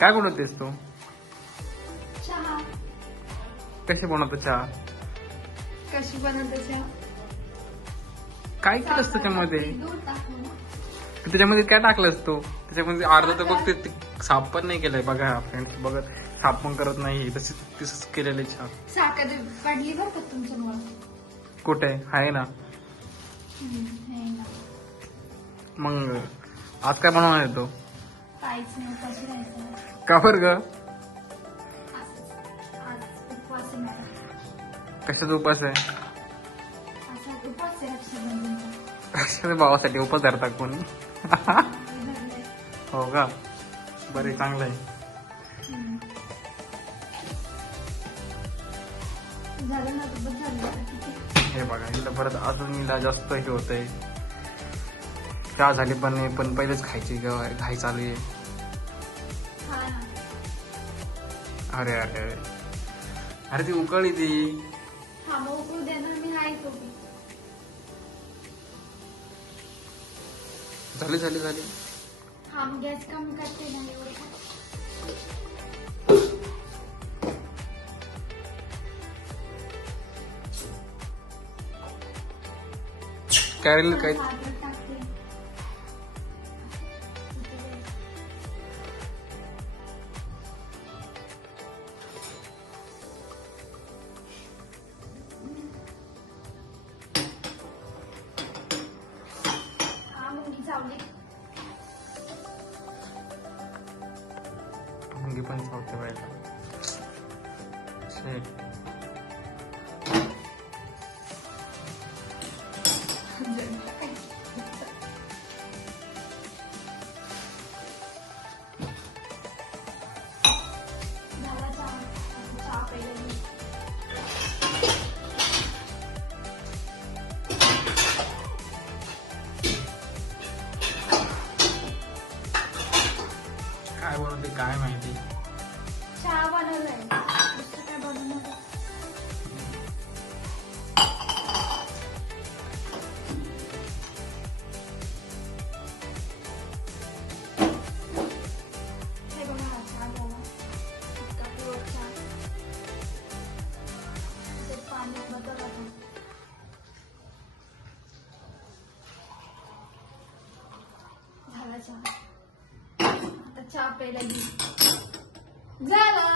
काय बनवतेस तू? चहा. कशी बनवतो चहा? कशी बनवते चहा? काय त्याच्यामध्ये? दूध टाकून. त्याच्यामध्ये काय टाकलंस तू? त्याच्यामध्ये अर्ध तर बघ ते साफ पण नाही केलंय. बघा फ्रेंड्स बघा साफ पण करत नाही. तशीच तसंच केलेलं चहा. साखर पडली बरं का तुमच्यामुळं? कुठे? आहे ना. मग आज काय बनवणार आहे तो? काहीच नाही राहायचं का बरं ग? आज उपवास आहे माझा. कशाचा उपास आहे? असा उपवास आहे रक्षाबंधनचा कशाच्या भावासाठी उपास धरता कोणी? मी हो का? बरे चांगलं आहे. हम्म. झालं ना तर बस झालं. आता किती हे बघा इथं परत अजून मला जास्त हे होतंय. चहा झाली पण नाही पण पहिलेच खायची ग- घाई चालू आहे. हा. अरे अरे अरे. अरे ती उकळी ती. हा आहे झाली झाली झाली. गॅस कमी करते कॅरेल काय? मुंगी पण चावते काय बनवते काय माहिती? चहा बनवलाय. दुसरं काय बनवणार हे बघा हा चहा झाला इतका चहा. त्याच्यात पाणी बदल झाला चहा. छापे लगी झाला